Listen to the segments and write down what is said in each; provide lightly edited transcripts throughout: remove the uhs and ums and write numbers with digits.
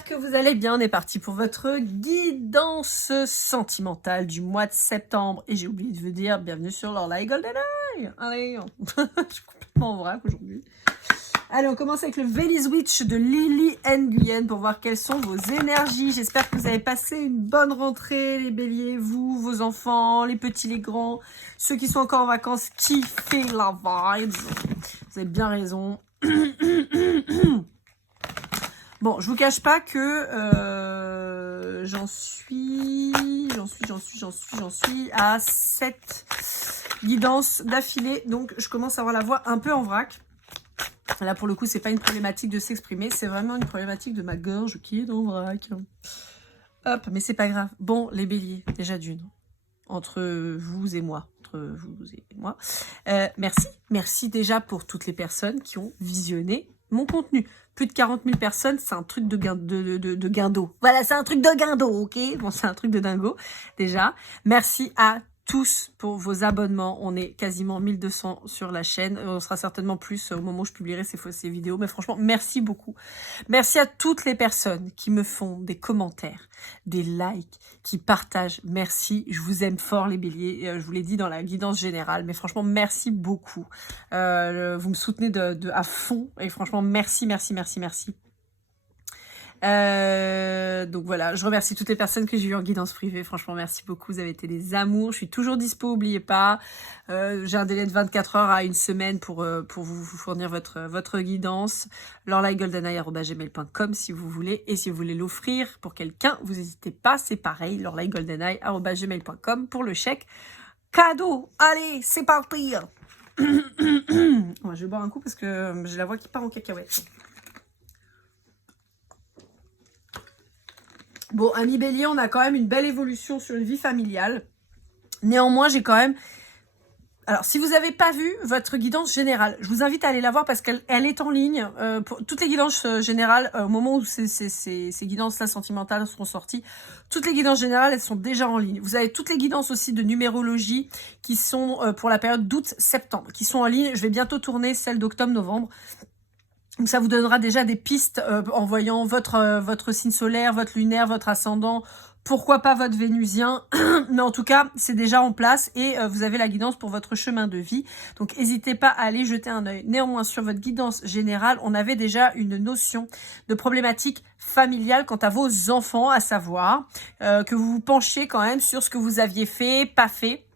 j'espère que vous allez bien. On est parti pour votre guidance sentimentale du mois de septembre. Et j'ai oublié de vous dire, bienvenue sur Lorelai GoldenEye. Allez, je suis complètement en vrac aujourd'hui. Allez, on commence avec le Venice Witch de Lily Nguyen pour voir quelles sont vos énergies. J'espère que vous avez passé une bonne rentrée, les béliers, vous, vos enfants, les petits, les grands, ceux qui sont encore en vacances, kiffez la vibe. Vous avez bien raison. Bon, je vous cache pas que j'en suis à 7 guidances d'affilée. Donc, je commence à avoir la voix un peu en vrac. Là, pour le coup, c'est pas une problématique de s'exprimer. C'est vraiment une problématique de ma gorge qui est en vrac. Hop, mais c'est pas grave. Bon, les béliers, déjà d'une. Entre vous et moi. Merci déjà pour toutes les personnes qui ont visionné mon contenu. Plus de 40 000 personnes, c'est un truc de guindo. Voilà, c'est un truc de guindo, ok? Bon, c'est un truc de dingo, déjà. Merci à tous pour vos abonnements. On est quasiment 1200 sur la chaîne. On sera certainement plus au moment où je publierai ces vidéos. Mais franchement, merci beaucoup. Merci à toutes les personnes qui me font des commentaires, des likes, qui partagent. Merci. Je vous aime fort, les béliers. Je vous l'ai dit dans la guidance générale. Mais franchement, merci beaucoup. Vous me soutenez à fond. Et franchement, merci. Donc voilà, je remercie toutes les personnes que j'ai eues en guidance privée. Franchement, merci beaucoup. Vous avez été des amours. Je suis toujours dispo, n'oubliez pas. J'ai un délai de 24 heures à une semaine pour vous fournir votre guidance. lorelaigoldeneye@gmail.com si vous voulez. Et si vous voulez l'offrir pour quelqu'un, vous n'hésitez pas. C'est pareil, lorelaigoldeneye@gmail.com pour le chèque cadeau. Allez, c'est parti. Je vais boire un coup parce que j'ai la voix qui part en cacahuète. Bon, amis bélier, on a quand même une belle évolution sur une vie familiale. Néanmoins, j'ai quand même... Alors, si vous n'avez pas vu votre guidance générale, je vous invite à aller la voir parce qu'elle est en ligne. Pour toutes les guidances générales, au moment où ces guidances-là sentimentales seront sorties, toutes les guidances générales, elles sont déjà en ligne. Vous avez toutes les guidances aussi de numérologie qui sont pour la période d'août-septembre, qui sont en ligne. Je vais bientôt tourner celle d'octobre-novembre. Donc ça vous donnera déjà des pistes en voyant votre signe solaire, votre lunaire, votre ascendant, pourquoi pas votre vénusien. Mais en tout cas, c'est déjà en place et vous avez la guidance pour votre chemin de vie. Donc n'hésitez pas à aller jeter un œil. Néanmoins, sur votre guidance générale, on avait déjà une notion de problématique familiale quant à vos enfants, à savoir que vous vous penchiez quand même sur ce que vous aviez fait, pas fait.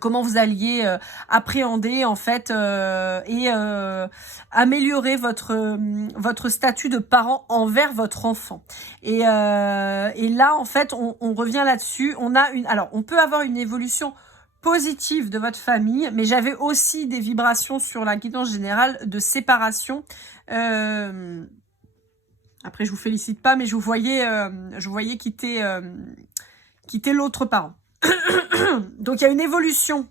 Comment vous alliez appréhender en fait et améliorer votre statut de parent envers votre enfant. Et là en fait on revient là-dessus. On peut avoir une évolution positive de votre famille, mais j'avais aussi des vibrations sur la guidance générale de séparation. Après je vous félicite pas, mais je vous voyais quitter l'autre parent. Donc il y a une évolution,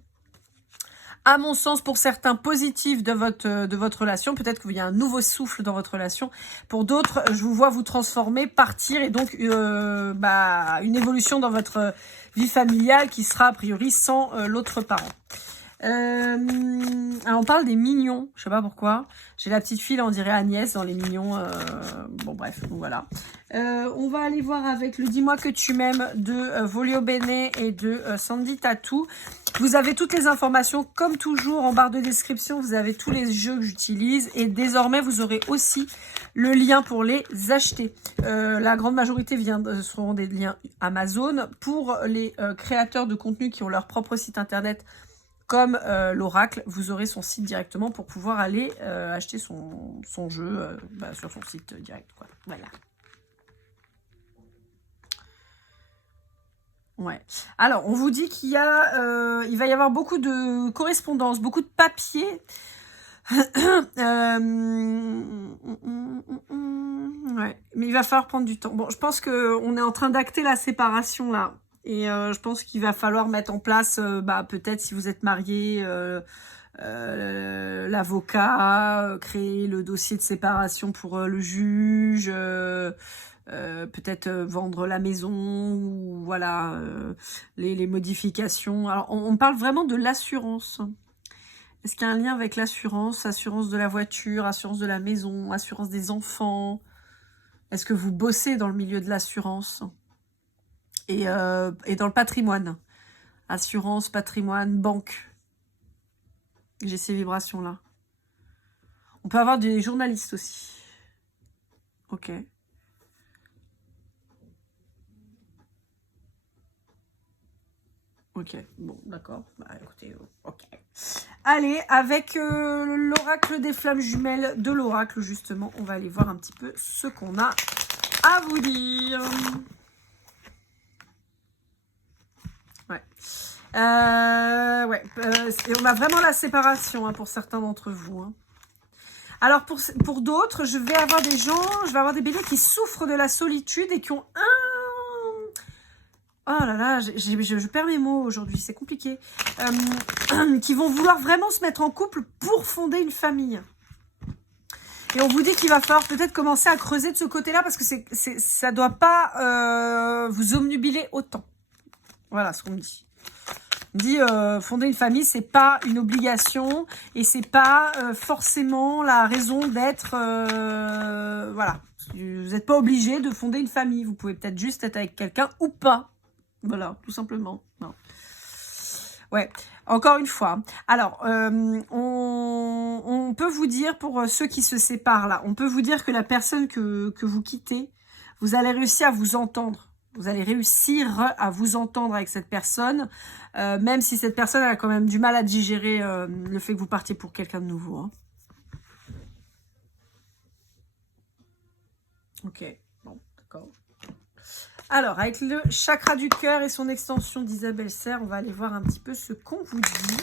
à mon sens, pour certains positifs de votre relation. Peut-être qu'il y a un nouveau souffle dans votre relation. Pour d'autres, je vous vois vous transformer, partir, et donc une évolution dans votre vie familiale qui sera a priori sans l'autre parent. Alors on parle des mignons, je sais pas pourquoi. J'ai la petite fille, là, on dirait Agnès dans les mignons. Bon bref, donc voilà. On va aller voir avec le Dis-moi que tu m'aimes de Volio Bene et de Sandy Tattoo. Vous avez toutes les informations, comme toujours, en barre de description. Vous avez tous les jeux que j'utilise. Et désormais, vous aurez aussi le lien pour les acheter. La grande majorité seront des liens Amazon. Pour les créateurs de contenu qui ont leur propre site internet, comme l'Oracle, vous aurez son site directement pour pouvoir aller acheter son jeu sur son site direct, quoi. Voilà. Ouais. Alors, on vous dit qu'il il va y avoir beaucoup de correspondances, beaucoup de papiers. Ouais, mais il va falloir prendre du temps. Bon, je pense qu'on est en train d'acter la séparation là. Et je pense qu'il va falloir mettre en place, peut-être si vous êtes marié, l'avocat, créer le dossier de séparation pour le juge, peut-être vendre la maison, ou voilà, les modifications. Alors, on parle vraiment de l'assurance. Est-ce qu'il y a un lien avec l'assurance? Assurance de la voiture, assurance de la maison, assurance des enfants? Est-ce que vous bossez dans le milieu de l'assurance et dans le patrimoine? Assurance, patrimoine, banque. J'ai ces vibrations-là. On peut avoir des journalistes aussi. Ok. Ok, bon, d'accord. Bah écoutez, ok. Allez, avec l'oracle des flammes jumelles de l'oracle, justement, on va aller voir un petit peu ce qu'on a à vous dire. Ouais. Ouais. On a vraiment la séparation hein, pour certains d'entre vous. Hein. Alors, pour d'autres, je vais avoir des béliers qui souffrent de la solitude et qui ont oh là là, je perds mes mots aujourd'hui, c'est compliqué. Qui vont vouloir vraiment se mettre en couple pour fonder une famille. Et on vous dit qu'il va falloir peut-être commencer à creuser de ce côté-là parce que ça ne doit pas vous obnubiler autant. Voilà ce qu'on me dit. On me dit fonder une famille, c'est pas une obligation et c'est pas forcément la raison d'être. Voilà. Vous n'êtes pas obligé de fonder une famille. Vous pouvez peut-être juste être avec quelqu'un ou pas. Voilà, tout simplement. Non. Ouais, encore une fois. Alors, on peut vous dire, pour ceux qui se séparent là, on peut vous dire que la personne que vous quittez, vous allez réussir à vous entendre. Vous allez réussir à vous entendre avec cette personne, même si cette personne elle a quand même du mal à digérer le fait que vous partiez pour quelqu'un de nouveau. Hein. Ok, bon, d'accord. Alors, avec le chakra du cœur et son extension d'Isabelle Serre, on va aller voir un petit peu ce qu'on vous dit.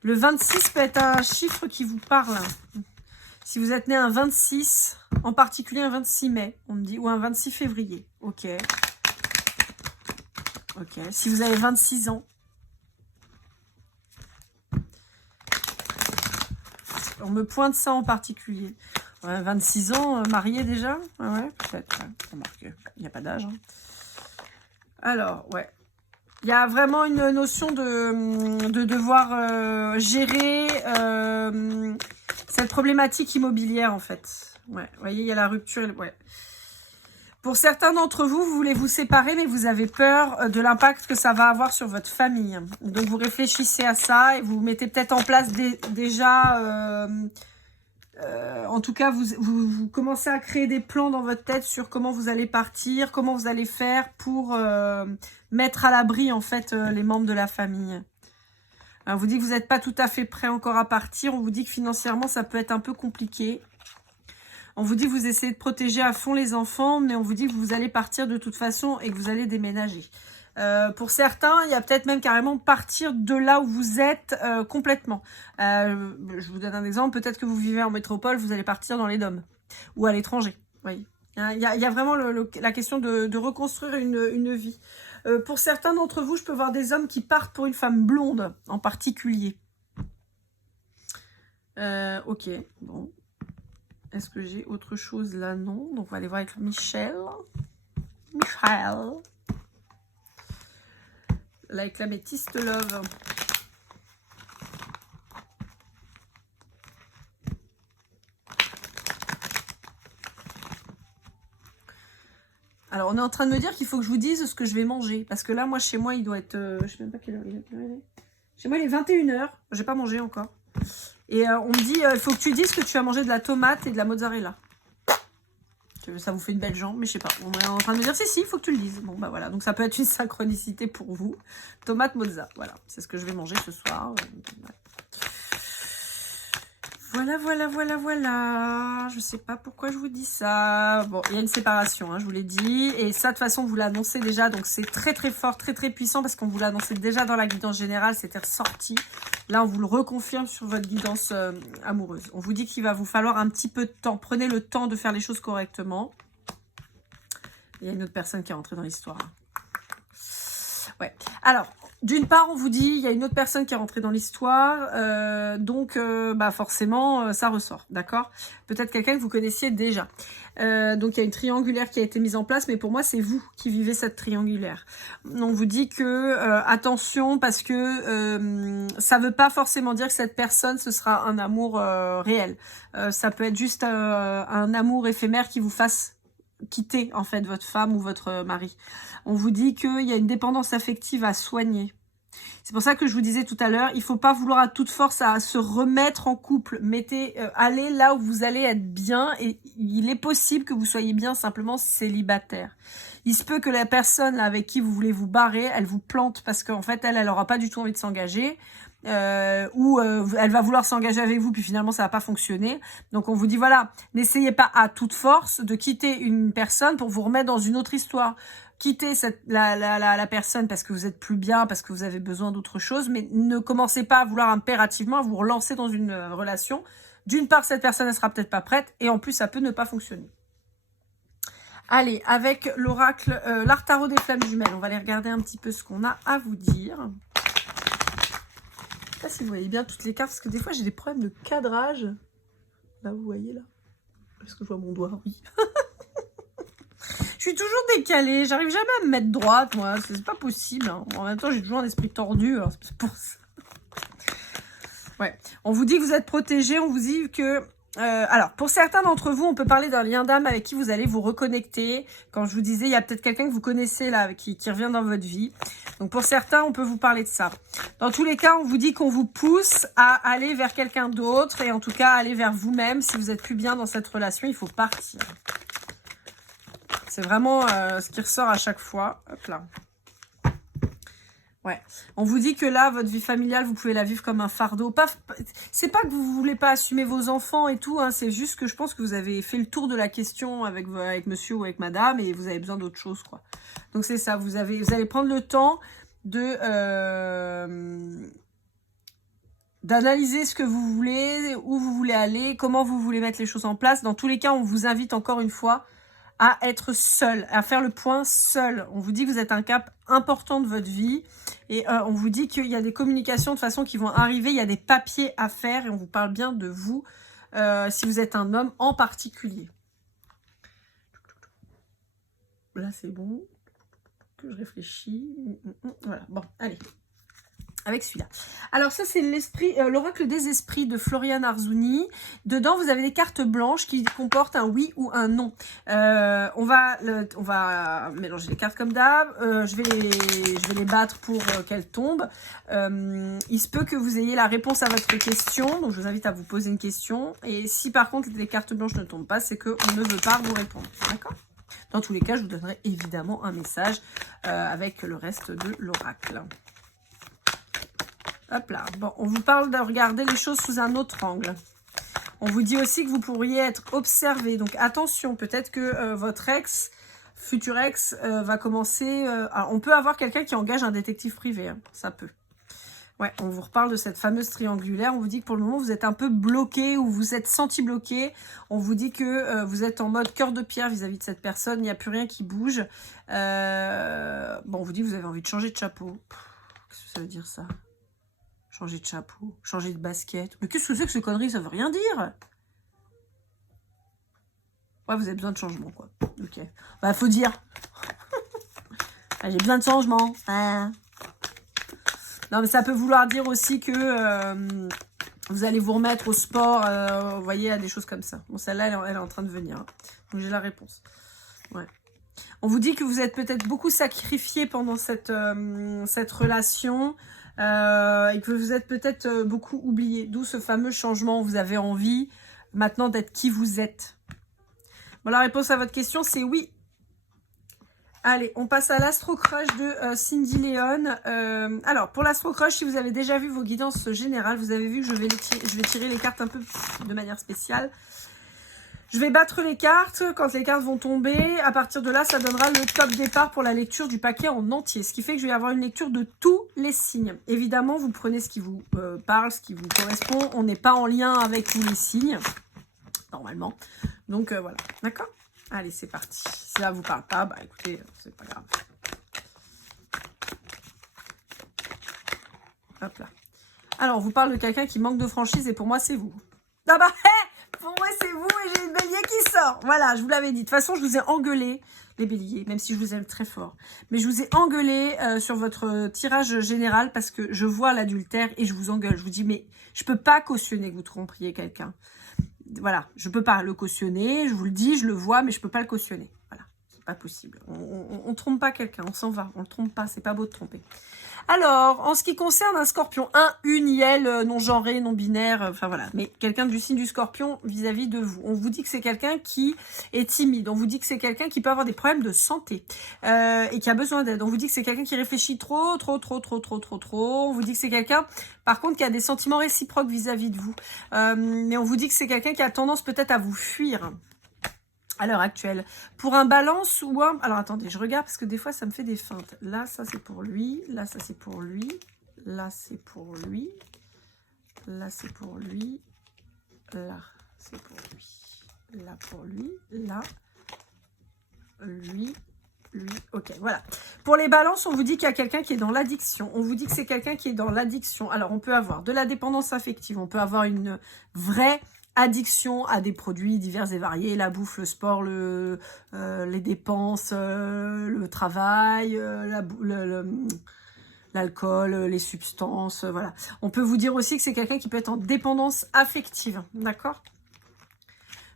Le 26 peut être un chiffre qui vous parle. Si vous êtes né un 26, en particulier un 26 mai, on me dit, ou un 26 février. Ok. Ok. Si vous avez 26 ans. On me pointe ça en particulier. Ouais, 26 ans, marié déjà? Ouais, peut-être. Ouais. Il n'y a pas d'âge. Hein. Alors, ouais. Il y a vraiment une notion de devoir gérer cette problématique immobilière, en fait. Ouais, vous voyez, il y a la rupture. Ouais. Pour certains d'entre vous, vous voulez vous séparer, mais vous avez peur de l'impact que ça va avoir sur votre famille. Donc, vous réfléchissez à ça et vous mettez peut-être en place déjà... en tout cas, vous commencez à créer des plans dans votre tête sur comment vous allez partir, comment vous allez faire pour mettre à l'abri en fait les membres de la famille. On vous dit que vous n'êtes pas tout à fait prêt encore à partir. On vous dit que financièrement, ça peut être un peu compliqué. On vous dit que vous essayez de protéger à fond les enfants, mais on vous dit que vous allez partir de toute façon et que vous allez déménager. Pour certains, il y a peut-être même carrément partir de là où vous êtes complètement. Je vous donne un exemple. Peut-être que vous vivez en métropole, vous allez partir dans les DOM ou à l'étranger. Oui. Il y a vraiment la question de reconstruire une vie. Pour certains d'entre vous, je peux voir des hommes qui partent pour une femme blonde en particulier. Ok, bon. Est-ce que j'ai autre chose là? Non. Donc, on va aller voir avec Michel. Michel. Là, avec l'améthyste love. Alors, on est en train de me dire qu'il faut que je vous dise ce que je vais manger. Parce que là, moi, chez moi, il doit être... je sais même pas quelle heure il est. Chez moi, il est 21h. J'ai pas mangé encore. Et on me dit, il faut que tu dises que tu as mangé de la tomate et de la mozzarella. Ça vous fait une belle jambe, mais je sais pas. On est en train de me dire, si, il faut que tu le dises. Bon, bah voilà. Donc, ça peut être une synchronicité pour vous. Tomate, mozza. Voilà. C'est ce que je vais manger ce soir. Voilà. Je sais pas pourquoi je vous dis ça. Bon, il y a une séparation, hein, je vous l'ai dit. Et ça, de toute façon, vous l'annoncez déjà. Donc, c'est très, très fort, très, très puissant parce qu'on vous l'annonçait déjà dans la guidance générale. C'était ressorti. Là, on vous le reconfirme sur votre guidance amoureuse. On vous dit qu'il va vous falloir un petit peu de temps. Prenez le temps de faire les choses correctement. Il y a une autre personne qui est rentrée dans l'histoire. Ouais. Alors, d'une part, on vous dit, il y a une autre personne qui est rentrée dans l'histoire, donc bah forcément, ça ressort, d'accord? Peut-être quelqu'un que vous connaissiez déjà. Donc il y a une triangulaire qui a été mise en place, mais pour moi c'est vous qui vivez cette triangulaire. On vous dit que attention, parce que ça veut pas forcément dire que cette personne ce sera un amour réel. Ça peut être juste un amour éphémère qui vous fasse quitter en fait votre femme ou votre mari. On vous dit qu'il y a une dépendance affective à soigner. C'est pour ça que je vous disais tout à l'heure, il faut pas vouloir à toute force à se remettre en couple. Allez là où vous allez être bien, et il est possible que vous soyez bien simplement célibataire. Il se peut que la personne là, avec qui vous voulez vous barrer, elle vous plante parce qu'en fait elle aura pas du tout envie de s'engager. Ou elle va vouloir s'engager avec vous puis finalement ça va pas fonctionner. Donc on vous dit voilà, n'essayez pas à toute force de quitter une personne pour vous remettre dans une autre histoire. Quittez la personne parce que vous êtes plus bien, parce que vous avez besoin d'autre chose, mais ne commencez pas à vouloir impérativement vous relancer dans une relation. D'une part, cette personne ne sera peut-être pas prête, et en plus, ça peut ne pas fonctionner. Allez, avec l'oracle, l'art tarot des flammes jumelles, on va aller regarder un petit peu ce qu'on a à vous dire. Je sais pas si vous voyez bien toutes les cartes, parce que des fois, j'ai des problèmes de cadrage. Là, vous voyez, là. Est-ce que je vois mon doigt? Oui. Je suis toujours décalée, j'arrive jamais à me mettre droite, moi, c'est pas possible. Hein. En même temps, j'ai toujours un esprit tordu, alors c'est pour ça. Ouais, on vous dit que vous êtes protégé, on vous dit que... alors, pour certains d'entre vous, on peut parler d'un lien d'âme avec qui vous allez vous reconnecter. Quand je vous disais, il y a peut-être quelqu'un que vous connaissez là, qui revient dans votre vie. Donc pour certains, on peut vous parler de ça. Dans tous les cas, on vous dit qu'on vous pousse à aller vers quelqu'un d'autre, et en tout cas, aller vers vous-même. Si vous êtes plus bien dans cette relation, il faut partir. C'est vraiment ce qui ressort à chaque fois. Hop là. Ouais. On vous dit que là, votre vie familiale, vous pouvez la vivre comme un fardeau. C'est pas que vous voulez pas assumer vos enfants et tout. Hein, c'est juste que je pense que vous avez fait le tour de la question avec monsieur ou avec madame, et vous avez besoin d'autre chose, quoi. Donc c'est ça. Vous allez prendre le temps de d'analyser ce que vous voulez, où vous voulez aller, comment vous voulez mettre les choses en place. Dans tous les cas, on vous invite encore une fois à être seul, à faire le point seul. On vous dit que vous êtes un cap important de votre vie, et on vous dit qu'il y a des communications de façon qui vont arriver, il y a des papiers à faire, et on vous parle bien de vous, si vous êtes un homme en particulier. Là, c'est bon. Que je réfléchis. Voilà, bon, allez. Avec celui-là. Alors ça, c'est l'oracle des esprits de Florian Arzouni. Dedans, vous avez des cartes blanches qui comportent un oui ou un non. On va mélanger les cartes comme d'hab. Je vais les battre pour qu'elles tombent. Il se peut que vous ayez la réponse à votre question. Donc, je vous invite à vous poser une question. Et si par contre, les cartes blanches ne tombent pas, c'est qu'on ne veut pas vous répondre. D'accord ? Dans tous les cas, je vous donnerai évidemment un message avec le reste de l'oracle. Hop là. Bon, on vous parle de regarder les choses sous un autre angle. On vous dit aussi que vous pourriez être observé. Donc attention, peut-être que votre futur ex, va commencer... alors, on peut avoir quelqu'un qui engage un détective privé. Hein, ça peut. Ouais, on vous reparle de cette fameuse triangulaire. On vous dit que pour le moment, vous êtes un peu bloqué, ou vous êtes senti bloqué. On vous dit que vous êtes en mode cœur de pierre vis-à-vis de cette personne. Il n'y a plus rien qui bouge. Bon, on vous dit que vous avez envie de changer de chapeau. Qu'est-ce que ça veut dire, ça ? Changer de chapeau, changer de basket. Mais qu'est-ce que c'est que ces conneries? Ça veut rien dire. Ouais, vous avez besoin de changement, quoi. Ok. Bah, faut dire. J'ai besoin de changement. Ah. Non, mais ça peut vouloir dire aussi que vous allez vous remettre au sport. Vous voyez, à des choses comme ça. Bon, celle-là, elle est en train de venir. Hein. Donc, j'ai la réponse. Ouais. On vous dit que vous êtes peut-être beaucoup sacrifié pendant cette relation. Et que vous êtes peut-être beaucoup oublié. D'où ce fameux changement. Vous avez envie maintenant d'être qui vous êtes. Bon, la réponse à votre question, c'est oui. Allez, on passe à l'astro-crush de Cindy Léon. Alors, pour l'astro-crush, si vous avez déjà vu vos guidances générales, vous avez vu que je vais tirer les cartes un peu de manière spéciale. Je vais battre les cartes. Quand les cartes vont tomber, à partir de là, ça donnera le top départ pour la lecture du paquet en entier. Ce qui fait que je vais avoir une lecture de tous les signes. Évidemment, vous prenez ce qui vous parle, ce qui vous correspond. On n'est pas en lien avec tous les signes, normalement. Donc, voilà. D'accord ? Allez, c'est parti. Si ça ne vous parle pas, bah écoutez, c'est pas grave. Hop là. Alors, on vous parle de quelqu'un qui manque de franchise, et pour moi, c'est vous. Ah bah, pour moi, c'est vous, et j'ai une bélier qui sort. Voilà, je vous l'avais dit. De toute façon, je vous ai engueulé, les béliers, même si je vous aime très fort. Mais je vous ai engueulé sur votre tirage général parce que je vois l'adultère et je vous engueule. Je vous dis, mais je peux pas cautionner que vous trompiez quelqu'un. Voilà, je peux pas le cautionner. Je vous le dis, je le vois, mais je peux pas le cautionner. Voilà, c'est pas possible. On trompe pas quelqu'un, on s'en va. On le trompe pas, c'est pas beau de tromper. Alors, en ce qui concerne un scorpion, uniel, non-genré, non-binaire, enfin voilà, mais quelqu'un du signe du scorpion vis-à-vis de vous. On vous dit que c'est quelqu'un qui est timide, on vous dit que c'est quelqu'un qui peut avoir des problèmes de santé et qui a besoin d'aide. On vous dit que c'est quelqu'un qui réfléchit trop. On vous dit que c'est quelqu'un, par contre, qui a des sentiments réciproques vis-à-vis de vous. Mais on vous dit que c'est quelqu'un qui a tendance peut-être à vous fuir à l'heure actuelle. Pour un balance ou un... Alors, attendez, je regarde parce que des fois, ça me fait des feintes. Là, ça, c'est pour lui. Là, ça, c'est pour lui. Là, c'est pour lui. Là, c'est pour lui. Là, c'est pour lui. Là, pour lui. Là, lui. Ok, voilà. Pour les balances, on vous dit qu'il y a quelqu'un qui est dans l'addiction. On vous dit que c'est quelqu'un qui est dans l'addiction. Alors, on peut avoir de la dépendance affective. On peut avoir une vraie addiction à des produits divers et variés, la bouffe, le sport, les dépenses, le travail, l'alcool, les substances, voilà. On peut vous dire aussi que c'est quelqu'un qui peut être en dépendance affective, d'accord ?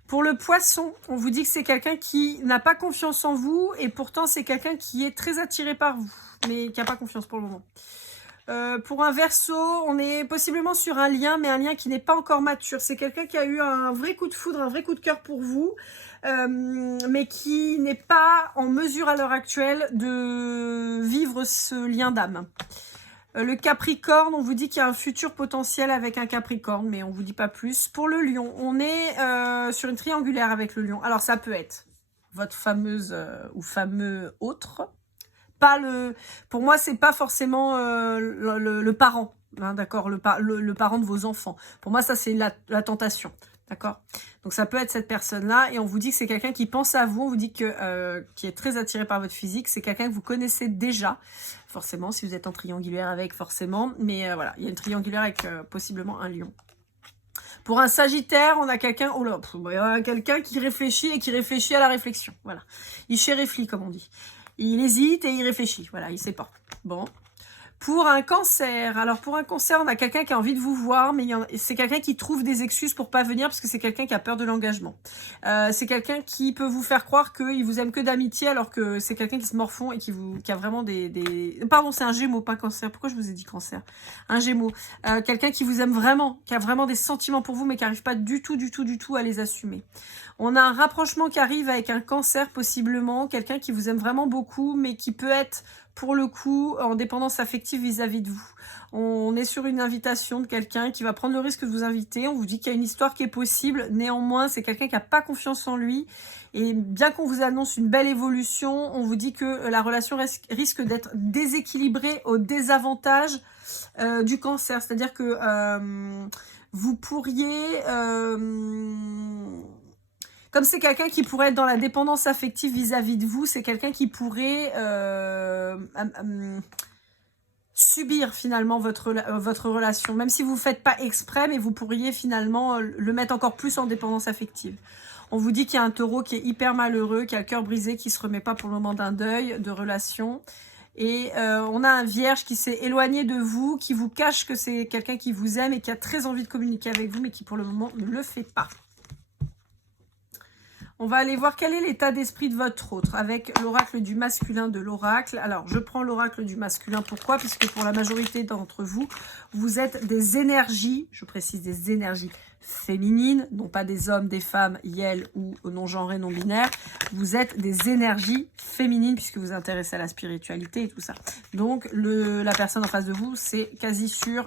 Pour le poisson, on vous dit que c'est quelqu'un qui n'a pas confiance en vous et pourtant c'est quelqu'un qui est très attiré par vous, mais qui n'a pas confiance pour le moment. Pour un Verseau, on est possiblement sur un lien, mais un lien qui n'est pas encore mature. C'est quelqu'un qui a eu un vrai coup de foudre, un vrai coup de cœur pour vous, mais qui n'est pas en mesure à l'heure actuelle de vivre ce lien d'âme. Le Capricorne, on vous dit qu'il y a un futur potentiel avec un Capricorne, mais on vous dit pas plus. Pour le Lion, on est sur une triangulaire avec le Lion. Alors ça peut être votre fameuse ou fameux autre. Pas le, pour moi, c'est pas forcément le parent, hein, d'accord, le parent de vos enfants. Pour moi, ça c'est la tentation, d'accord. Donc ça peut être cette personne-là, et on vous dit que c'est quelqu'un qui pense à vous. On vous dit que qui est très attiré par votre physique. C'est quelqu'un que vous connaissez déjà, forcément, si vous êtes en triangulaire avec, forcément. Mais voilà, il y a une triangulaire avec possiblement un lion. Pour un Sagittaire, on a quelqu'un, oh là, quelqu'un qui réfléchit et qui réfléchit à la réflexion. Voilà, il chériflie comme on dit. Il hésite et il réfléchit. Voilà, il sait pas. Bon. Pour un Cancer, alors pour un Cancer, on a quelqu'un qui a envie de vous voir, mais c'est quelqu'un qui trouve des excuses pour pas venir parce que c'est quelqu'un qui a peur de l'engagement. C'est quelqu'un qui peut vous faire croire qu'il vous aime que d'amitié alors que c'est quelqu'un qui se morfond et qui a vraiment des... Pardon, c'est un Gémeaux, pas Cancer. Pourquoi je vous ai dit Cancer? Un Gémeaux. Quelqu'un qui vous aime vraiment, qui a vraiment des sentiments pour vous, mais qui n'arrive pas du tout à les assumer. On a un rapprochement qui arrive avec un Cancer possiblement, quelqu'un qui vous aime vraiment beaucoup, mais qui peut être pour le coup en dépendance affective vis-à-vis de vous. On est sur une invitation de quelqu'un qui va prendre le risque de vous inviter. On vous dit qu'il y a une histoire qui est possible. Néanmoins, c'est quelqu'un qui n'a pas confiance en lui. Et bien qu'on vous annonce une belle évolution, on vous dit que la relation risque d'être déséquilibrée au désavantage du Cancer. C'est-à-dire que vous pourriez... Comme c'est quelqu'un qui pourrait être dans la dépendance affective vis-à-vis de vous, c'est quelqu'un qui pourrait subir finalement votre relation. Même si vous ne faites pas exprès, mais vous pourriez finalement le mettre encore plus en dépendance affective. On vous dit qu'il y a un Taureau qui est hyper malheureux, qui a le cœur brisé, qui ne se remet pas pour le moment d'un deuil, de relation. Et on a un Vierge qui s'est éloigné de vous, qui vous cache que c'est quelqu'un qui vous aime et qui a très envie de communiquer avec vous, mais qui pour le moment ne le fait pas. On va aller voir quel est l'état d'esprit de votre autre avec l'oracle du masculin de l'oracle. Alors, je prends l'oracle du masculin. Pourquoi? Puisque pour la majorité d'entre vous, vous êtes des énergies, je précise des énergies féminines, non pas des hommes, des femmes, yel ou non-genrés, non-binaires. Vous êtes des énergies féminines puisque vous vous intéressez à la spiritualité et tout ça. Donc, la personne en face de vous, c'est quasi sûr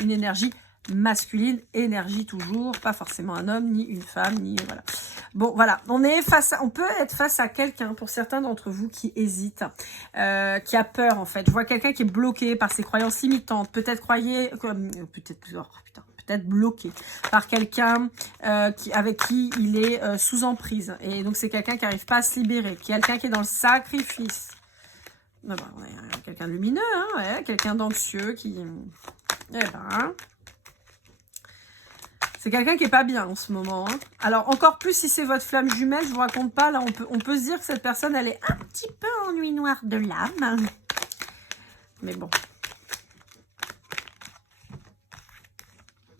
une énergie masculine, énergie toujours, pas forcément un homme, ni une femme, ni voilà. Bon, voilà, on peut être face à quelqu'un, pour certains d'entre vous, qui hésite, qui a peur, en fait. Je vois quelqu'un qui est bloqué par ses croyances limitantes, peut-être peut-être bloqué par quelqu'un avec qui il est sous emprise. Et donc, c'est quelqu'un qui n'arrive pas à se libérer, quelqu'un qui est dans le sacrifice. Ah ben, ouais, quelqu'un de lumineux, hein, ouais, quelqu'un d'anxieux qui... C'est quelqu'un qui est pas bien en ce moment. Hein. Alors, encore plus si c'est votre flamme jumelle, je vous raconte pas, là, on peut se dire que cette personne, elle est un petit peu en nuit noire de l'âme. Mais bon.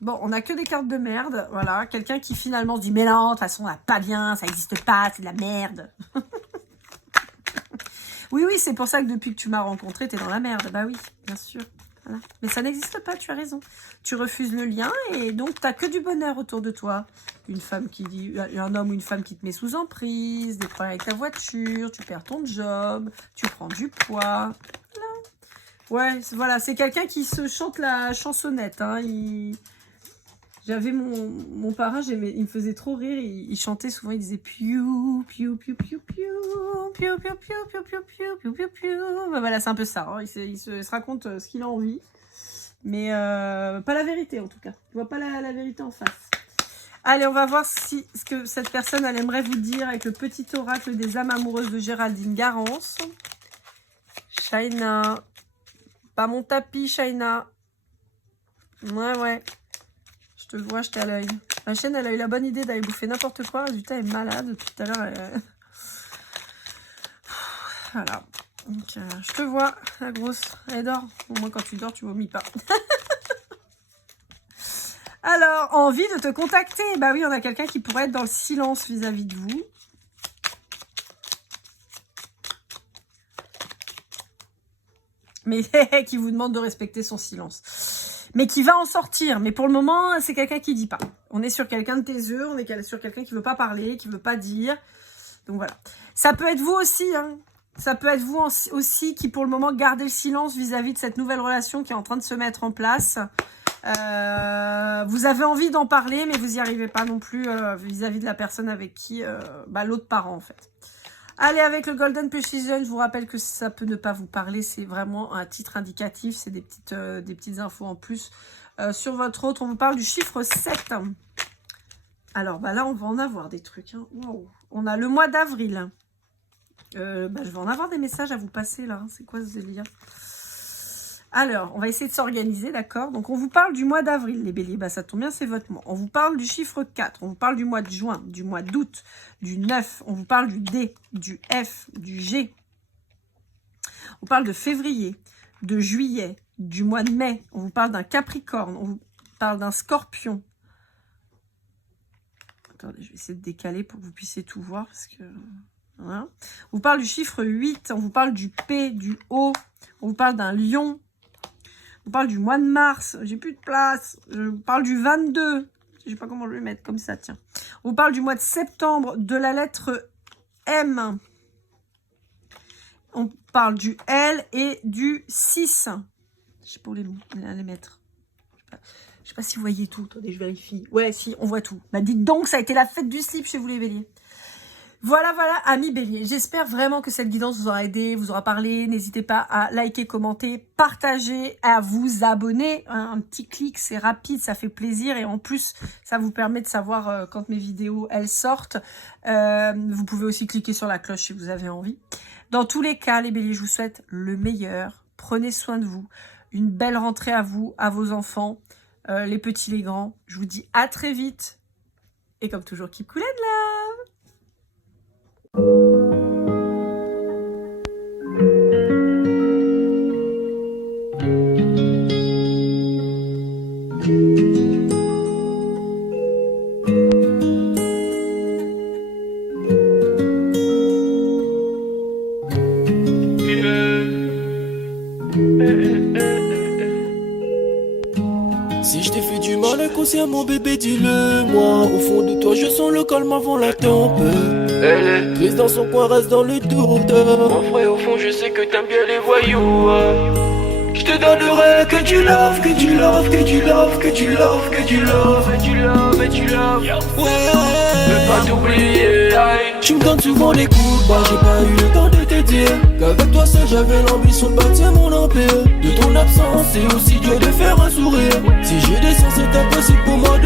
Bon, on a que des cartes de merde, voilà. Quelqu'un qui finalement se dit, mais non, de toute façon, pas bien, ça n'existe pas, c'est de la merde. Oui, c'est pour ça que depuis que tu m'as rencontré, t'es dans la merde. Bah oui, bien sûr. Voilà. Mais ça n'existe pas, tu as raison. Tu refuses le lien et donc tu n'as que du bonheur autour de toi. Une femme qui dit, un homme ou une femme qui te met sous emprise, des problèmes avec ta voiture, tu perds ton job, tu prends du poids. Voilà. Ouais, voilà, c'est quelqu'un qui se chante la chansonnette. Hein. J'avais mon parrain, il me faisait trop rire, il chantait souvent, il disait piou, piou, piou, piou, piou, piou, piou, piou, piou, piou, piou, piou, piou, piou. Ben voilà, c'est un peu ça, hein. Il se raconte ce qu'il a envie, mais pas la vérité en tout cas. Je vois pas la vérité en face. Allez, on va voir ce que cette personne, elle aimerait vous dire avec le petit oracle des âmes amoureuses de Géraldine Garance. Shaina. Pas mon tapis, Shaina. Ouais. Je te vois, je t'ai à l'œil. La chaîne, elle a eu la bonne idée d'aller bouffer n'importe quoi. Résultat, elle est malade. Tout à l'heure, Voilà. Donc, je te vois, la grosse. Elle dort. Au moins, quand tu dors, tu vomis pas. Alors, envie de te contacter. Bah oui, on a quelqu'un qui pourrait être dans le silence vis-à-vis de vous. Mais qui vous demande de respecter son silence. Mais qui va en sortir. Mais pour le moment, c'est quelqu'un qui dit pas. On est sur quelqu'un de taiseux, on est sur quelqu'un qui veut pas parler, qui veut pas dire. Donc voilà. Ça peut être vous aussi, hein. Ça peut être vous aussi qui, pour le moment, gardez le silence vis-à-vis de cette nouvelle relation qui est en train de se mettre en place. Vous avez envie d'en parler, mais vous n'y arrivez pas non plus vis-à-vis de la personne avec qui... l'autre parent, en fait. Allez, avec le Golden Precision, je vous rappelle que ça peut ne pas vous parler. C'est vraiment un titre indicatif. C'est des petites infos en plus. Sur votre autre, on vous parle du chiffre 7. Alors, là, on va en avoir des trucs. Hein. Wow. On a le mois d'avril. Je vais en avoir des messages à vous passer, là. C'est quoi ce délire? Alors, on va essayer de s'organiser, d'accord? Donc, on vous parle du mois d'avril, les béliers. Ça tombe bien, c'est votre mois. On vous parle du chiffre 4. On vous parle du mois de juin, du mois d'août, du 9. On vous parle du D, du F, du G. On parle de février, de juillet, du mois de mai. On vous parle d'un Capricorne. On vous parle d'un Scorpion. Attendez, je vais essayer de décaler pour que vous puissiez tout voir. Parce que... Voilà. On vous parle du chiffre 8. On vous parle du P, du O. On vous parle d'un Lion. On parle du mois de mars, j'ai plus de place. Je vous parle du 22. Je sais pas comment je vais le mettre comme ça, tiens. On vous parle du mois de septembre, de la lettre M. On parle du L et du 6. Je sais pas où les mettre. Je sais pas si vous voyez tout. Attendez, je vérifie. Ouais, si, on voit tout. Dites donc, ça a été la fête du slip chez vous les béliers. Voilà, amis béliers. J'espère vraiment que cette guidance vous aura aidé, vous aura parlé. N'hésitez pas à liker, commenter, partager, à vous abonner. Un petit clic, c'est rapide, ça fait plaisir. Et en plus, ça vous permet de savoir quand mes vidéos, elles sortent. Vous pouvez aussi cliquer sur la cloche si vous avez envie. Dans tous les cas, les béliers, je vous souhaite le meilleur. Prenez soin de vous. Une belle rentrée à vous, à vos enfants, les petits, les grands. Je vous dis à très vite. Et comme toujours, keep cool and love. Si je t'ai fait du mal inconsciemment bébé dis-le moi. Au fond de toi je sens le calme avant la tempête. Elle est triste dans son coin, reste dans le doute. Mon frère au fond je sais que t'aimes bien les voyous. Je te donnerai que du love, que du love, que du love, que du love, que du love, et du love, et du love. Ouais, ne pas t'oublier. Tu me donnes souvent les coups de barre, j'ai pas eu le temps de te dire qu'avec toi seul j'avais l'ambition de bâtir mon empire. De ton absence c'est aussi dur de faire un sourire. Si je descends c'est impossible pour moi de